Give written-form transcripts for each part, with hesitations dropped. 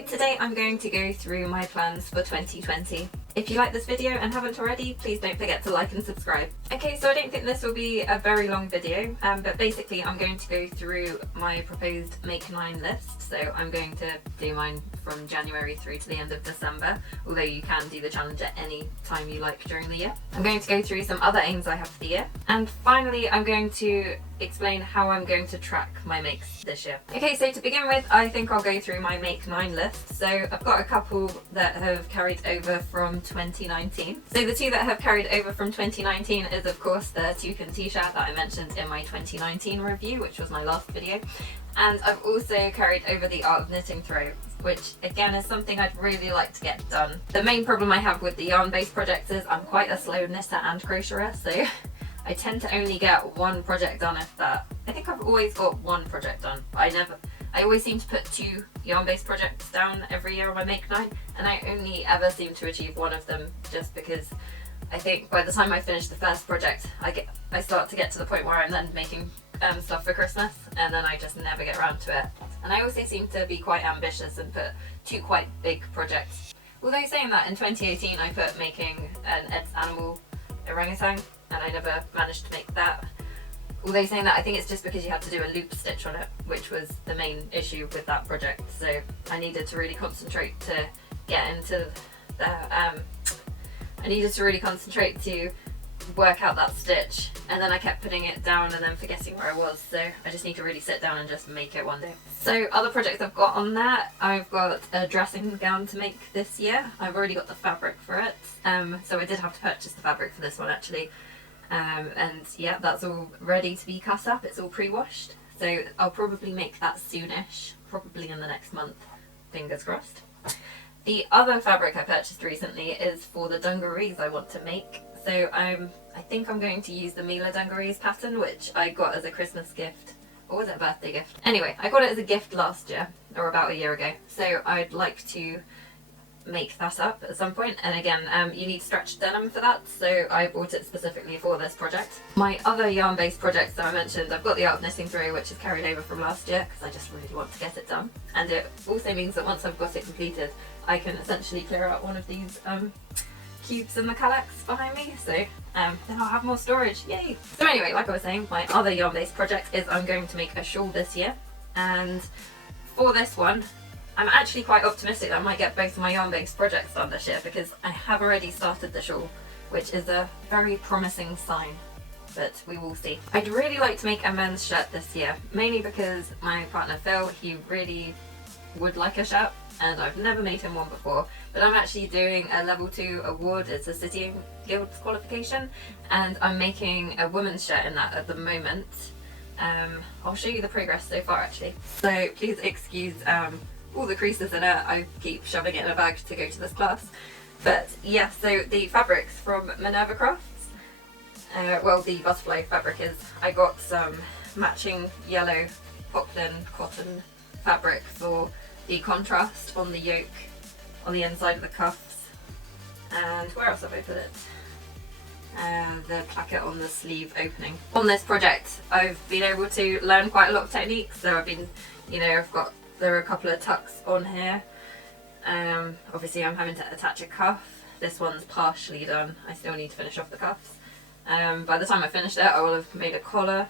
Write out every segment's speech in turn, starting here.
So today I'm going to go through my plans for 2020. If you like this video and haven't already, please don't forget to like and subscribe. Okay, so I don't think this will be a very long video, but basically I'm going to go through my proposed Make 9 list. So I'm going to do mine from January through to the end of December, although you can do the challenge at any time you like during the year. I'm going to go through some other aims I have for the year. And finally, I'm going to explain how I'm going to track my makes this year. Okay, so to begin with, I think I'll go through my Make 9 list. So I've got a couple that have carried over from 2019. So the two that have carried over from 2019 is of course the toucan t-shirt that I mentioned in my 2019 review, which was my last video. And I've also carried over the art of knitting throw, which again is something I'd really like to get done. The main problem I have with the yarn-based projects is I'm quite a slow knitter and crocheter, so I tend to only get one project done, if that. I think I've always got one project done, but I always seem to put 2 yarn-based projects down every year on my Make 9, and I only ever seem to achieve one of them, just because I think by the time I finish the first project, I start to get to the point where I'm then making stuff for Christmas, and then I just never get around to it. And I also seem to be quite ambitious and put 2 quite big projects. Although saying that, in 2018 I put making an Ed's Animal orangutan, and I never managed to make that. Although saying that, I think it's just because you had to do a loop stitch on it, which was the main issue with that project. So I needed to really concentrate to get into the, I needed to really concentrate to work out that stitch, and then I kept putting it down and then forgetting where I was, so I just need to really sit down and just make it one day. So other projects I've got on there, I've got a dressing gown to make this year. I've already got the fabric for it, so I did have to purchase the fabric for this one actually. And yeah, that's all ready to be cut up, it's all pre-washed, so I'll probably make that soonish, probably in the next month, fingers crossed. The other fabric I purchased recently is for the dungarees I want to make. So I think I'm going to use the Mila dungarees pattern, which I got as a Christmas gift, or was it a birthday gift? Anyway, I got it as a gift last year, or about a year ago, so I'd like to make that up at some point. And again, you need stretched denim for that, so I bought it specifically for this project. My other yarn-based projects that I mentioned, I've got the art of knitting through, which is carried over from last year because I just really want to get it done, and it also means that once I've got it completed, I can essentially clear out one of these cubes in the calyx behind me, so then I'll have more storage, yay! So anyway, like I was saying, my other yarn-based project is I'm going to make a shawl this year, and for this one I'm actually quite optimistic that I might get both of my yarn-based projects done this year, because I have already started the shawl, which is a very promising sign, but we will see. I'd really like to make a men's shirt this year, mainly because my partner Phil, he really would like a shirt, and I've never made him one before, but I'm actually doing a level 2 award. It's a City Guilds qualification, and I'm making a woman's shirt in that at the moment. I'll show you the progress so far actually, so please excuse all the creases in it. I keep shoving it in a bag to go to this class. But yeah, so the fabrics from Minerva Crafts, well, the butterfly fabric is, I got some matching yellow poplin cotton fabric for the contrast on the yoke on the inside of the cuffs, and where else have I put it? The placket on the sleeve opening. On this project I've been able to learn quite a lot of techniques, so I've been, there are a couple of tucks on here. Obviously I'm having to attach a cuff. This one's partially done, I still need to finish off the cuffs. By the time I finish it, I will have made a collar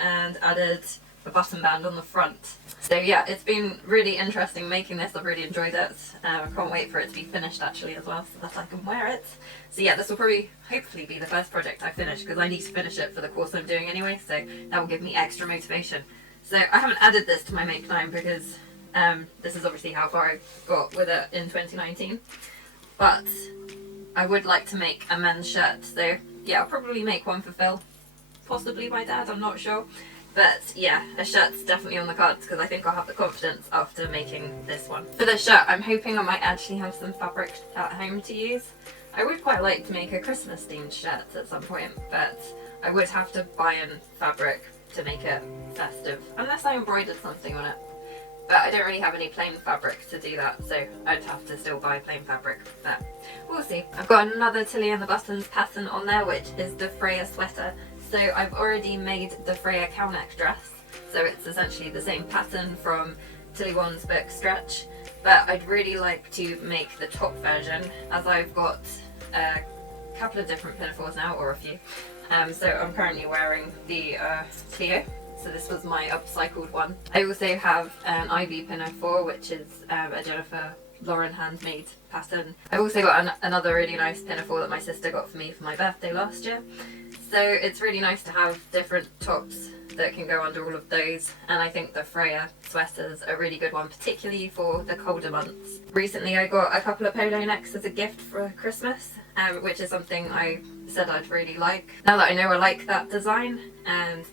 and added a button band on the front. So yeah, it's been really interesting making this. I've really enjoyed it. I can't wait for it to be finished actually as well, so that I can wear it. So yeah, this will probably hopefully be the first project I finish, because I need to finish it for the course I'm doing anyway, so that will give me extra motivation. So I haven't added this to my Make 9 because this is obviously how far I got with it in 2019, but I would like to make a men's shirt. So yeah, I'll probably make one for Phil, possibly my dad, I'm not sure. But yeah, a shirt's definitely on the cards, because I think I'll have the confidence after making this one. For the shirt, I'm hoping I might actually have some fabric at home to use. I would quite like to make a Christmas themed shirt at some point, but I would have to buy in fabric to make it festive, unless I embroidered something on it. But I don't really have any plain fabric to do that, so I'd have to still buy plain fabric, but we'll see. I've got another Tilly and the Buttons pattern on there, which is the Freya sweater. So I've already made the Freya cowneck dress, so it's essentially the same pattern from Tilly One's book Stretch, but I'd really like to make the top version, as I've got a couple of different pinafores now, or a few. So I'm currently wearing the Clio, so this was my upcycled one. I also have an Ivy pinafore, which is a Jennifer Lauren handmade pattern. I've also got another really nice pinafore that my sister got for me for my birthday last year. So it's really nice to have different tops that can go under all of those, and I think the Freya sweater's a really good one, particularly for the colder months. Recently I got a couple of polo necks as a gift for Christmas, which is something I said I'd really like. Now that I know I like that design and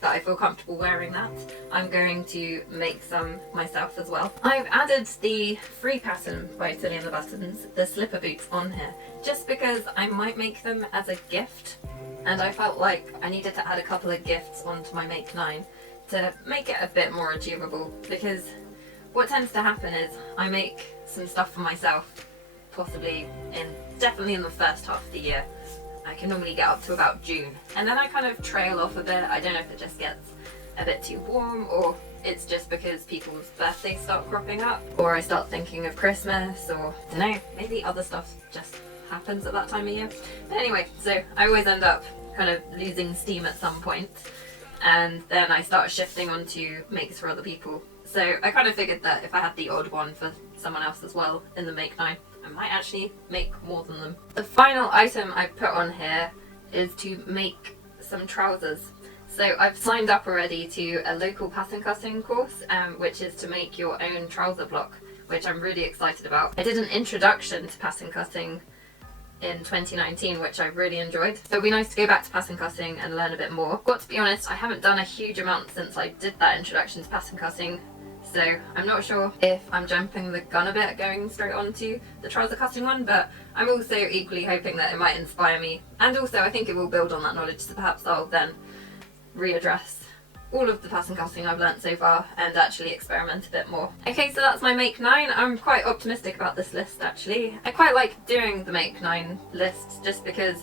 that I feel comfortable wearing that, I'm going to make some myself as well. I've added the free pattern by Tilly and the Buttons, the slipper boots, on here, just because I might make them as a gift, and I felt like I needed to add a couple of gifts onto my Make 9 to make it a bit more achievable, because what tends to happen is I make some stuff for myself, definitely in the first half of the year. I can normally get up to about June, and then I kind of trail off a bit. I don't know if it just gets a bit too warm, or it's just because people's birthdays start cropping up, or I start thinking of Christmas, or I don't know, maybe other stuff just happens at that time of year. But anyway, so I always end up kind of losing steam at some point, and then I start shifting onto makes for other people. So I kind of figured that if I had the odd one for someone else as well in the Make 9, I might actually make more than them. The final item I put on here is to make some trousers. So I've signed up already to a local pattern cutting course, which is to make your own trouser block, which I'm really excited about. I did an introduction to pattern cutting in 2019, which I really enjoyed. So it'd be nice to go back to pattern cutting and learn a bit more. But to be honest, I haven't done a huge amount since I did that introduction to pattern cutting. So I'm not sure if I'm jumping the gun a bit going straight onto the trouser cutting one, but I'm also equally hoping that it might inspire me. And also I think it will build on that knowledge, so perhaps I'll then readdress all of the pattern cutting I've learnt so far and actually experiment a bit more. Okay, so that's my Make 9. I'm quite optimistic about this list actually. I quite like doing the Make 9 list just because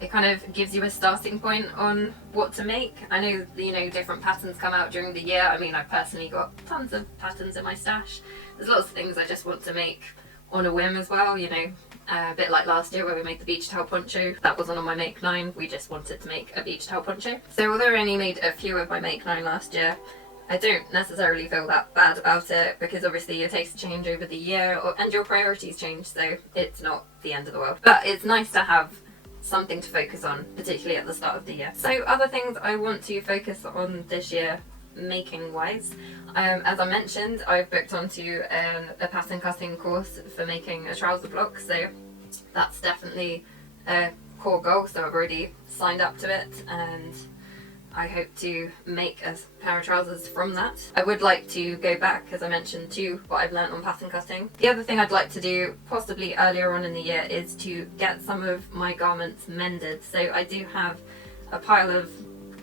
it kind of gives you a starting point on what to make. I know, different patterns come out during the year. I mean, I've personally got tons of patterns in my stash. There's lots of things I just want to make on a whim as well, a bit like last year where we made the beach towel poncho. That wasn't on my Make 9, we just wanted to make a beach towel poncho. So although I only made a few of my Make 9 last year, I don't necessarily feel that bad about it, because obviously your tastes change over the year and your priorities change, so it's not the end of the world. But it's nice to have something to focus on, particularly at the start of the year. So other things I want to focus on this year, making wise, as I mentioned, I've booked onto a pattern cutting course for making a trouser block, so that's definitely a core goal. So I've already signed up to it, and I hope to make a pair of trousers from that. I would like to go back, as I mentioned, to what I've learnt on pattern cutting. The other thing I'd like to do, possibly earlier on in the year, is to get some of my garments mended. So I do have a pile of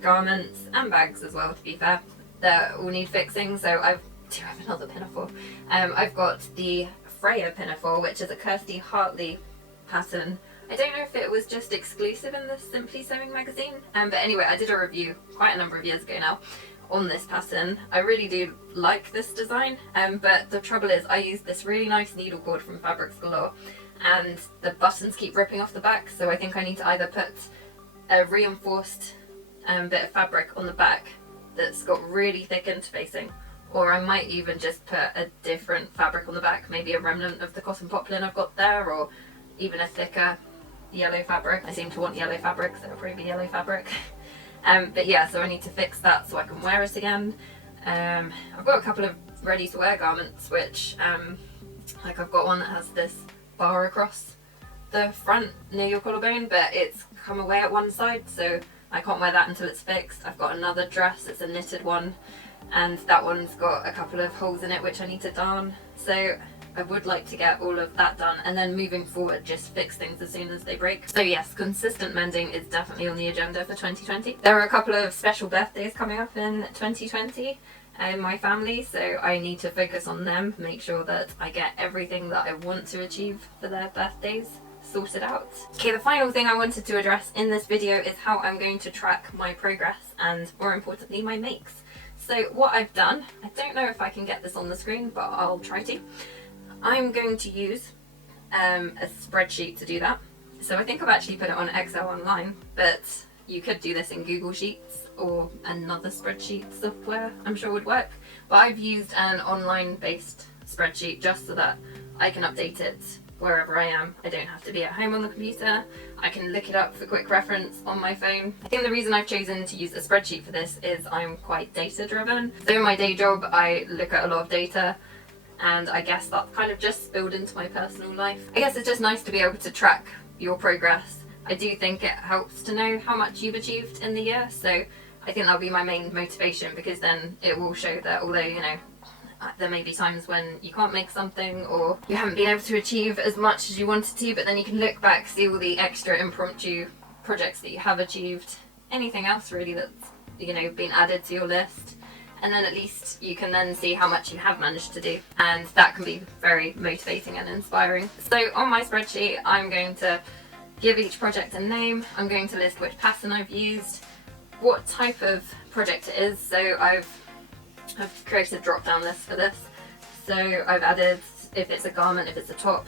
garments and bags as well, to be fair, that all need fixing. So I do have another pinafore. I've got the Freya pinafore, which is a Kirsty Hartley pattern. I don't know if it was just exclusive in the Simply Sewing magazine, but anyway, I did a review quite a number of years ago now on this pattern. I really do like this design, but the trouble is I used this really nice needle cord from Fabrics Galore, and the buttons keep ripping off the back, so I think I need to either put a reinforced bit of fabric on the back that's got really thick interfacing, or I might even just put a different fabric on the back, maybe a remnant of the cotton poplin I've got there, or even a thicker yellow fabric. I seem to want yellow fabric, so it'll probably be yellow fabric. But yeah, so I need to fix that so I can wear it again. I've got a couple of ready to wear garments, which like I've got one that has this bar across the front near your collarbone, but it's come away at one side, so I can't wear that until it's fixed. I've got another dress, it's a knitted one, and that one's got a couple of holes in it which I need to darn. So I would like to get all of that done, and then moving forward just fix things as soon as they break. So yes, consistent mending is definitely on the agenda for 2020. There are a couple of special birthdays coming up in 2020 in my family, so I need to focus on them, make sure that I get everything that I want to achieve for their birthdays sorted out. Okay, the final thing I wanted to address in this video is how I'm going to track my progress and, more importantly, my makes. So what I've done, I don't know if I can get this on the screen, but I'll try to. I'm going to use a spreadsheet to do that. So I think I've actually put it on Excel online, but you could do this in Google Sheets or another spreadsheet software I'm sure would work. But I've used an online based spreadsheet just so that I can update it wherever I am. I don't have to be at home on the computer. I can look it up for quick reference on my phone. I think the reason I've chosen to use a spreadsheet for this is I'm quite data driven. So in my day job I look at a lot of data, and I guess that's kind of just spilled into my personal life. I guess it's just nice to be able to track your progress. I do think it helps to know how much you've achieved in the year, so I think that'll be my main motivation, because then it will show that although, you know, there may be times when you can't make something or you haven't been able to achieve as much as you wanted to, but then you can look back, see all the extra impromptu projects that you have achieved, anything else really that's, you know, been added to your list, and then at least you can then see how much you have managed to do, and that can be very motivating and inspiring. So on my spreadsheet I'm going to give each project a name. I'm going to list which pattern I've used, what type of project it is. So I've created a drop down list for this. So I've added if it's a garment, if it's a top,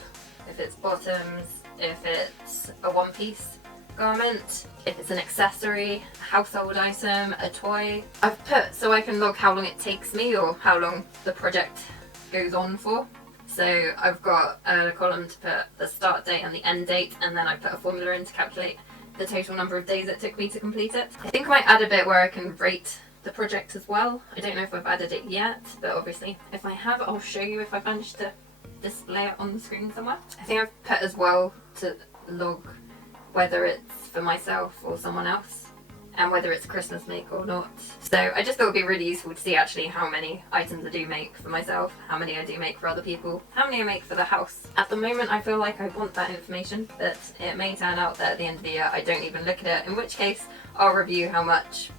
if it's bottoms, if it's a one piece garment, if it's an accessory, a household item, a toy. I've put so I can log how long it takes me or how long the project goes on for. So I've got a column to put the start date and the end date, and then I put a formula in to calculate the total number of days it took me to complete it. I think I might add a bit where I can rate the project as well. I don't know if I've added it yet, but obviously if I have, I'll show you if I managed to display it on the screen somewhere. I think I've put as well to log whether it's for myself or someone else, and whether it's a Christmas make or not. So I just thought it would be really useful to see actually how many items I do make for myself, how many I do make for other people, how many I make for the house. At the moment I feel like I want that information, but it may turn out that at the end of the year I don't even look at it, in which case I'll review how much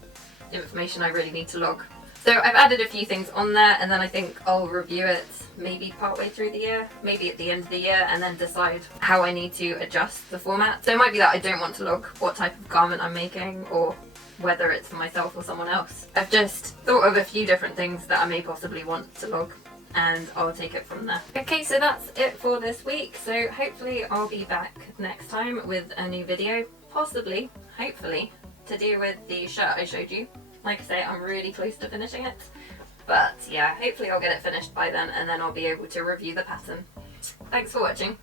information I really need to log. So I've added a few things on there, and then I think I'll review it maybe partway through the year, maybe at the end of the year, and then decide how I need to adjust the format. So it might be that I don't want to log what type of garment I'm making, or whether it's for myself or someone else. I've just thought of a few different things that I may possibly want to log, and I'll take it from there. Okay, so that's it for this week. So hopefully I'll be back next time with a new video, possibly, hopefully, to do with the shirt I showed you. Like I say, I'm really close to finishing it, but yeah, hopefully I'll get it finished by then, and then I'll be able to review the pattern. Thanks for watching.